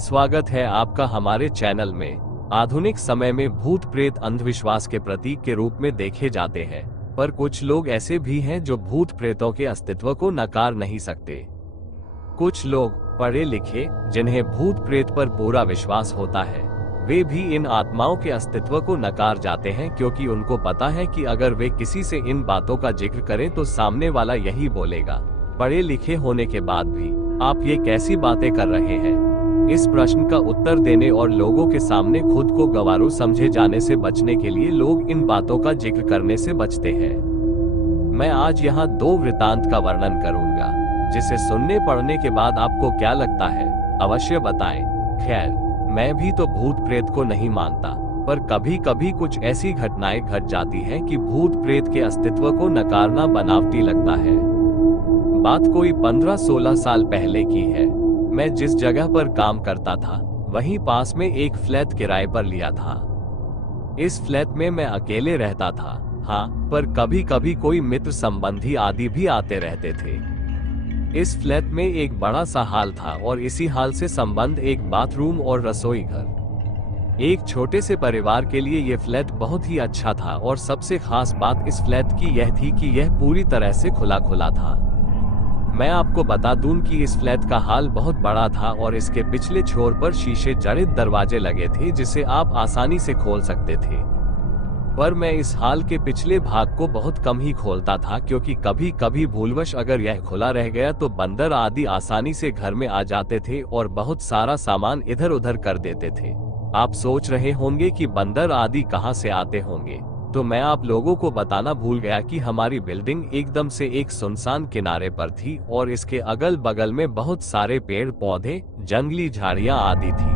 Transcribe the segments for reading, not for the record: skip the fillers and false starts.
स्वागत है आपका हमारे चैनल में। आधुनिक समय में भूत प्रेत अंधविश्वास के प्रतीक के रूप में देखे जाते हैं, पर कुछ लोग ऐसे भी हैं जो भूत प्रेतों के अस्तित्व को नकार नहीं सकते। कुछ लोग पढ़े लिखे जिन्हें भूत प्रेत पर पूरा विश्वास होता है, वे भी इन आत्माओं के अस्तित्व को नकार जाते हैं, क्योंकि उनको पता है कि अगर वे किसी से इन बातों का जिक्र करें तो सामने वाला यही बोलेगा, पढ़े लिखे होने के बाद भी आप ये कैसी बातें कर रहे हैं। इस प्रश्न का उत्तर देने और लोगों के सामने खुद को गंवारू समझे जाने से बचने के लिए लोग इन बातों का जिक्र करने से बचते हैं। मैं आज यहाँ दो वृतांत का वर्णन करूंगा, जिसे सुनने पढ़ने के बाद आपको क्या लगता है अवश्य बताएं। खैर, मैं भी तो भूत प्रेत को नहीं मानता, पर कभी कभी कुछ ऐसी घटनाएं घट जाती हैं कि भूत प्रेत के अस्तित्व को नकारना बनावटी लगता है। बात कोई 15-16 साल पहले की है। मैं जिस जगह पर काम करता था वहीं पास में एक फ्लैट किराए पर लिया था। इस फ्लैट में मैं अकेले रहता था, हाँ, पर कभी कभी कोई मित्र संबंधी आदि भी आते रहते थे। इस फ्लैट में एक बड़ा सा हॉल था और इसी हॉल से संबंध एक बाथरूम और रसोई घर। एक छोटे से परिवार के लिए यह फ्लैट बहुत ही अच्छा था और सबसे खास बात इस फ्लैट की यह थी कि यह पूरी तरह से खुला खुला था। मैं आपको बता दूं कि इस फ्लैट का हॉल बहुत बड़ा था और इसके पिछले छोर पर शीशे जड़ित दरवाजे लगे थे जिसे आप आसानी से खोल सकते थे। पर मैं इस हॉल के पिछले भाग को बहुत कम ही खोलता था, क्योंकि कभी कभी भूलवश अगर यह खुला रह गया तो बंदर आदि आसानी से घर में आ जाते थे और बहुत सारा सामान इधर उधर कर देते थे। आप सोच रहे होंगे कि बंदर आदि कहां से आते होंगे, तो मैं आप लोगों को बताना भूल गया कि हमारी बिल्डिंग एकदम से एक सुनसान किनारे पर थी और इसके अगल बगल में बहुत सारे पेड़ पौधे, जंगली झाड़ियां आदि थी।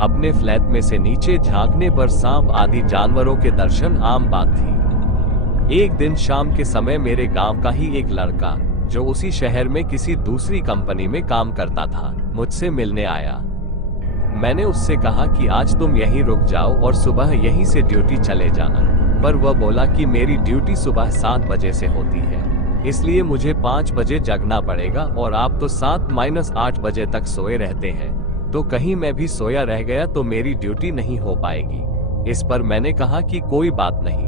अपने फ्लैट में से नीचे झांकने पर सांप आदि जानवरों के दर्शन आम बात थी। एक दिन शाम के समय मेरे गांव का ही एक लड़का, जो उसी शहर में किसी दूसरी कंपनी में काम करता था, मुझसे मिलने आया। मैंने उससे कहा कि आज तुम यहीं रुक जाओ और सुबह यहीं से ड्यूटी चले जाना, पर वह बोला कि मेरी ड्यूटी सुबह 7 बजे से होती है, इसलिए मुझे 5 बजे जगना पड़ेगा और आप तो 7-8 बजे तक सोए रहते हैं, तो कहीं मैं भी सोया रह गया तो मेरी ड्यूटी नहीं हो पाएगी। इस पर मैंने कहा कि कोई बात नहीं,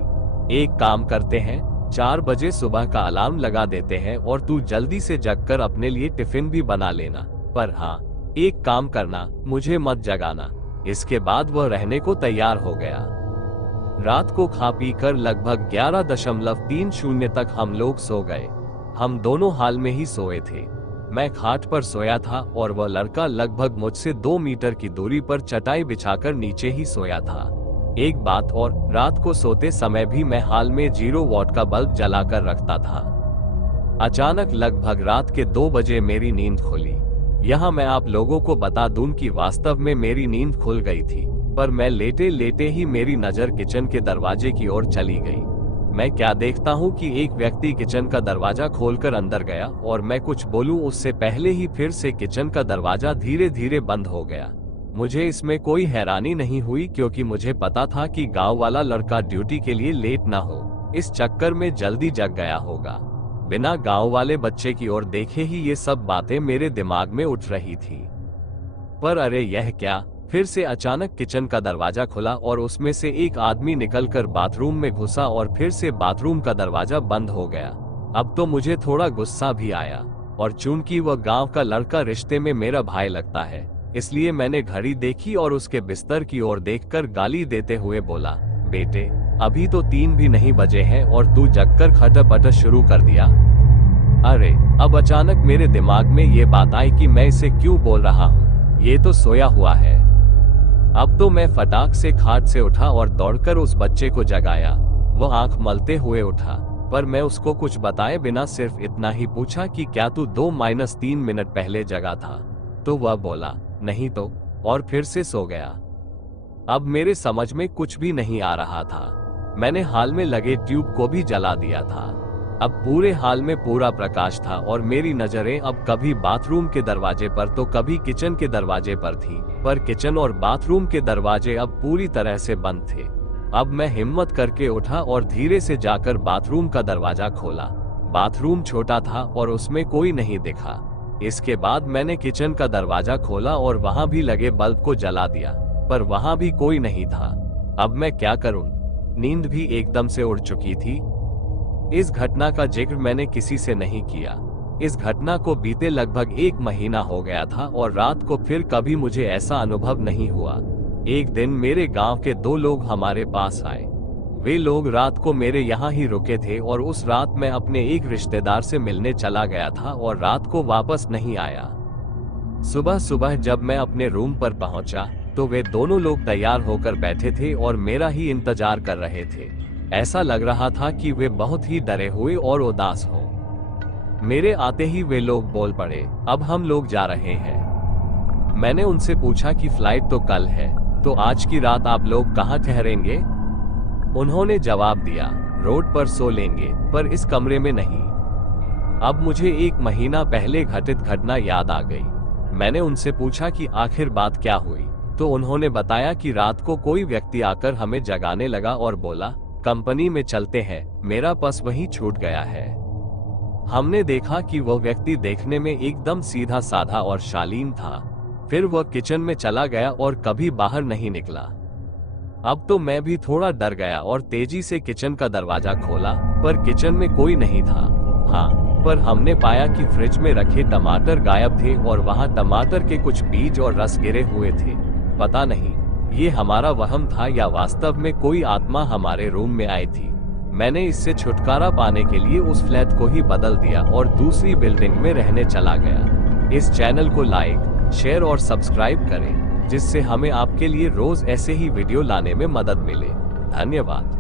एक काम करते हैं, 4 बजे सुबह का अलार्म लगा देते हैं और तू जल्दी से जगकर अपने लिए टिफिन भी बना लेना, पर हाँ, एक काम करना, मुझे मत जगाना। इसके बाद वह रहने को तैयार हो गया। रात को खा पी कर लगभग 11:30 तक हम लोग सो गए। हम दोनों हाल में ही सोए थे। मैं खाट पर सोया था और वह लड़का लगभग मुझसे 2 मीटर की दूरी पर चटाई बिछाकर नीचे ही सोया था। एक बात और, रात को सोते समय भी मैं हाल में 0 वॉट का बल्ब जलाकर रखता था। अचानक लगभग रात के 2 बजे मेरी नींद खुली। यहाँ मैं आप लोगों को बता दूं कि वास्तव में मेरी नींद खुल गई थी, पर मैं लेटे लेटे ही मेरी नजर किचन के दरवाजे की ओर चली गई। मैं क्या देखता हूँ कि एक व्यक्ति किचन का दरवाजा खोलकर अंदर गया और मैं कुछ बोलूं उससे पहले ही फिर से किचन का दरवाजा धीरे धीरे बंद हो गया। मुझे इसमें कोई हैरानी नहीं हुई, क्योंकि मुझे पता था कि गांव वाला लड़का ड्यूटी के लिए लेट ना हो, इस चक्कर में जल्दी जग गया होगा। बिना गांव वाले बच्चे की ओर देखे ही ये सब बातें मेरे दिमाग में उठ रही थी। पर अरे यह क्या, फिर से अचानक किचन का दरवाजा खुला और उसमें से एक आदमी निकलकर बाथरूम में घुसा और फिर से बाथरूम का दरवाजा बंद हो गया। अब तो मुझे थोड़ा गुस्सा भी आया, और चूंकि वह गांव का लड़का रिश्ते में मेरा भाई लगता है, इसलिए मैंने घड़ी देखी और उसके बिस्तर की ओर देखकर गाली देते हुए बोला, बेटे, अभी तो 3 भी नहीं बजे हैं और तू जगकर खटपट शुरू कर दिया। अरे, अब अचानक मेरे दिमाग में ये बात आई कि मैं इसे क्यों बोल रहा हूँ, ये तो सोया हुआ है। अब तो मैं फटाक से खाट से उठा और दौड़कर उस बच्चे को जगाया। वह आंख मलते हुए उठा, पर मैं उसको कुछ बताए बिना सिर्फ इतना ही पूछा कि क्या तू 2-3 मिनट पहले जगा था? तो वह बोला, नहीं तो, और फिर से सो गया। अब मेरे समझ में कुछ भी नहीं आ रहा था। मैंने हाल में लगे ट्यूब को भी जला दिया था। अब पूरे हाल में पूरा प्रकाश था और मेरी नजरें अब कभी बाथरूम के दरवाजे पर तो कभी किचन के दरवाजे पर थी, पर किचन और बाथरूम के दरवाजे अब पूरी तरह से बंद थे। अब मैं हिम्मत करके उठा और धीरे से जाकर बाथरूम का दरवाजा खोला। बाथरूम छोटा था और उसमें कोई नहीं दिखा। इसके बाद मैंने किचन का दरवाजा खोला और वहां भी लगे बल्ब को जला दिया, पर वहां भी कोई नहीं था। अब मैं क्या करूं? नींद भी एकदम से उड़ चुकी थी। इस घटना का जिक्र मैंने किसी से नहीं किया। इस घटना को बीते लगभग 1 महीना हो गया था और रात को फिर कभी मुझे ऐसा अनुभव नहीं हुआ। एक दिन मेरे गांव के 2 लोग हमारे पास आए। वे लोग रात को मेरे यहाँ ही रुके थे और उस रात मैं अपने एक रिश्तेदार से मिलने चला गया था और रात को वापस नहीं आया। सुबह सुबह जब मैं अपने रूम पर पहुंचा तो वे दोनों लोग तैयार होकर बैठे थे और मेरा ही इंतजार कर रहे थे। ऐसा लग रहा था कि वे बहुत ही डरे हुए और उदास हो। मेरे आते ही वे लोग बोल पड़े, अब हम लोग जा रहे हैं। मैंने उनसे पूछा कि फ्लाइट तो कल है, तो आज की रात आप लोग कहाँ ठहरेंगे? उन्होंने जवाब दिया, रोड पर सो लेंगे, पर इस कमरे में नहीं। अब मुझे 1 महीना पहले घटित घटना याद आ गई। मैंने उनसे पूछा कि आखिर बात क्या हुई, तो उन्होंने बताया कि रात को कोई व्यक्ति आकर हमें जगाने लगा और बोला, कंपनी में चलते हैं, मेरा पर्स वहीं छूट गया है। हमने देखा कि वह व्यक्ति देखने में एकदम सीधा साधा और शालीन था। फिर वह किचन में चला गया और कभी बाहर नहीं निकला। अब तो मैं भी थोड़ा डर गया और तेजी से किचन का दरवाजा खोला, पर किचन में कोई नहीं था। हाँ, पर हमने पाया कि फ्रिज में रखे टमाटर गायब थे और वहां टमाटर के कुछ बीज और रस गिरे हुए थे। पता नहीं ये हमारा वहम था या वास्तव में कोई आत्मा हमारे रूम में आई थी। मैंने इससे छुटकारा पाने के लिए उस फ्लैट को ही बदल दिया और दूसरी बिल्डिंग में रहने चला गया। इस चैनल को लाइक, शेयर और सब्सक्राइब करें, जिससे हमें आपके लिए रोज ऐसे ही वीडियो लाने में मदद मिले। धन्यवाद।